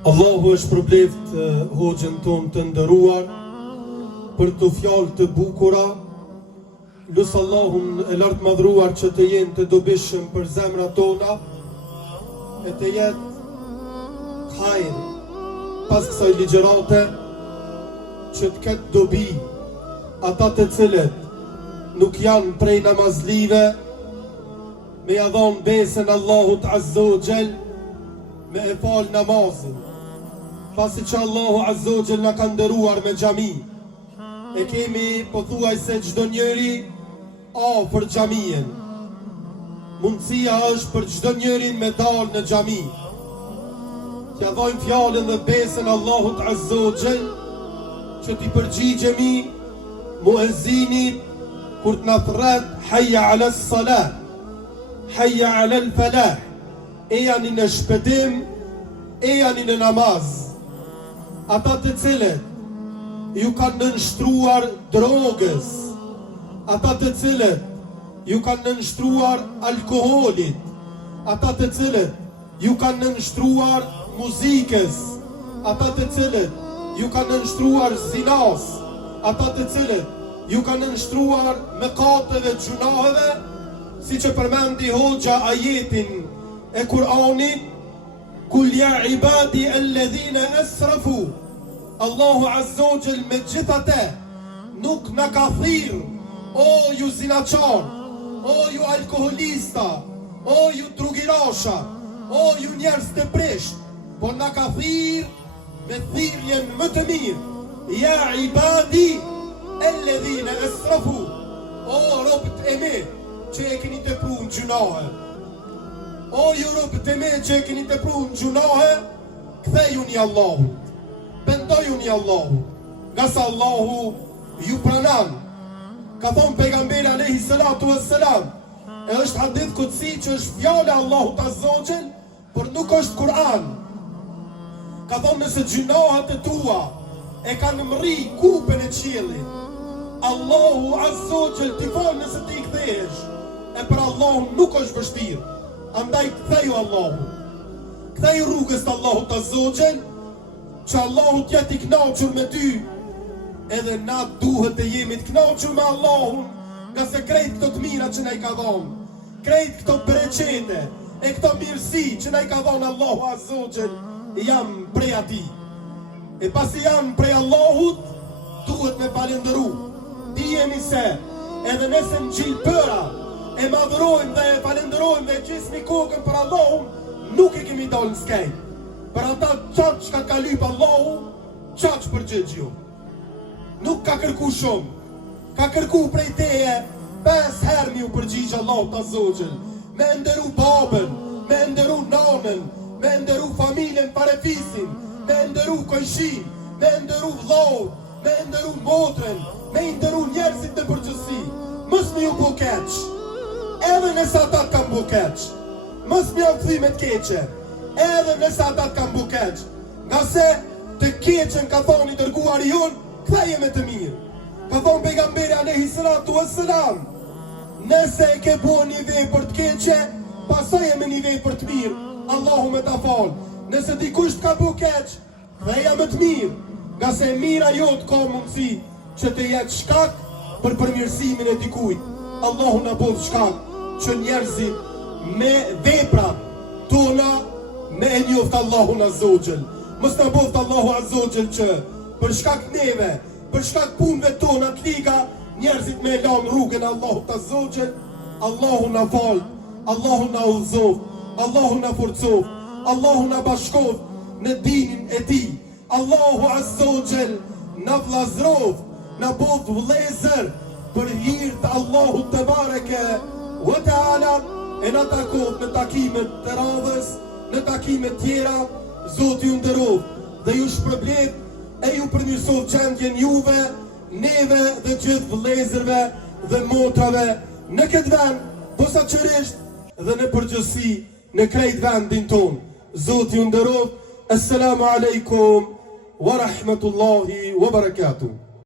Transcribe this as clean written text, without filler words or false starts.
Allahu është përbleft hoxhën ton të ndëruar për të fjalë të bukura. Lusë Allahun e lartë madhruar që të jenë të dobishëm për zemra tona e të jetë hajrë pas kësaj ligjërate, që të ketë dobi ata të cilët nuk janë prej namazlive, me ja dhonë besën Allahut Azza wa Jall, me e falë namazin, pasi që Allahu Azza wa Jall na ka ndëruar me xhami. E kemi pothuaj se çdo njeri afër xhamien. Mundësia është për çdo njeri me dalë në xhami, t'ja dhojmë fjalën dhe besën Allahut Azza wa Jall, që t'i përgjigjemi muezinit kur t'na thret hayya ala salah, hayya ala falah, e janë në shpëtim, e janë në namaz. Ata të cilët ju kanë nënshtruar drogës, ata të cilët ju kanë nënshtruar alkoholit, ata të cilët ju kanë nënshtruar muzikës, ata të cilët ju kanë nënshtruar zinas, ata të cilët ju kanë nënshtruar mëkateve, gjunaheve, si që përmendi hoxha ajetin e Kur'anit, kul ja ibadi alladhina asrafu, Allahu Azza wa Jall me gjithate nuk na ka thirr, o ju zinaçar, o ju alkoholista, o ju drugirasha, o ju njerëz të prisht, por na ka thirr me thirrjen më të mirë, ja ibadi alladhina asrafu, o robët e mi që e keni tepruar në gjunahe, o ju robët e mi që e keni tepruar në gjunahe, kthejuni Allahut, bendojuni Allahut, nga sa Allahu ju pranon. Ka thonë pejgamberi alayhi salatu wassalam, e është hadith kutsi që është fjala Allahut Azza wa Jall, por nuk është Kur'an. Ka thonë nëse gjunahet e tua e kanë mri kupën e qiellit, Allahu Azza wa Jall t'i fal nëse ti kthehesh, e për Allahun nuk është vështirë. Andaj ktheju Allahu, ktheju rrugës të Allahut Azza wa Jall, që Allahu t'jetë i kënaqur me ty, edhe na duhet të jemi të kënaqur me Allahun, nga se krejt këto të mira që na i ka dhonë, krejt këto bereqete e këto mirësi që na i ka dhonë Allahu Azza wa Jall, jam prej ati. E pasi jam prej Allahut, duhet me falendëru. Dijemi se edhe nëse në gjilpëra e madhërojmë dhe e falendërojmë dhe e qismi kokën për Allahun, nuk i kemi dalë në skej. Për ata qatë që ka kalyp Allahu, qatë që përgjëgjju. Nuk ka kërku shumë, ka kërku prej teje 5 herë mi u përgjigjë Allahut Azza wa Jall, me ndëru babën, me ndëru nanën, me ndëru familjen parefisin, me ndëru kojshin, me ndëru vllaut, me ndëru motrën, me ndëru njerëzit në përgjithësi. Mos mi u bo keq, edhe nëse ata kanë bo keq. Mos mi u kthi me të keqe, edhe nëse ata kanë bo keq. Nga se të keqen ka thonë i dërguari jon, ktheje me të mirë. Ka thonë pejgamberi alayhi salatu wassalam, nëse e ke bo një vepër të keqe, pasoje me një vepër të mirë, Allahu me ta falë. Nëse dikush t'ka bo keq, ktheja me të mirë, nga se mira jotë ka mundësi që të jetë shkak për përmirësimin e dikujt. Allahu na bëj shkak që njerëzit me veprat tona me e njoft Allahun Azza wa Jall. Mos na bëj Allahu Azza wa Jall që për shkak neve, për shkak punëve tona të liga, njerëzit me lanë rrugën Allahut Azza wa Jall. Allahu na fal, Allahu na udhëzoj, Allahu na forcoj, Allahu na bashkoj në dinin e tij. Allahu Azza wa Jall na vllazërov, na bëj vëllezër për hir të Allahut te bareke wa taala, e na takoj në takimet të radhës, në takimet tjera. Zoti ju nderoj dhe ju shpërblet e ju përmirësoj gjendjen juve, neve dhe gjithë vëllezërve dhe motrave në këtë vend, posaçërisht dhe në përgjithësi në krejt vendin ton. Zoti ju nderoj. Assalamu alaikum wa rahmatullahi wa barakatuh.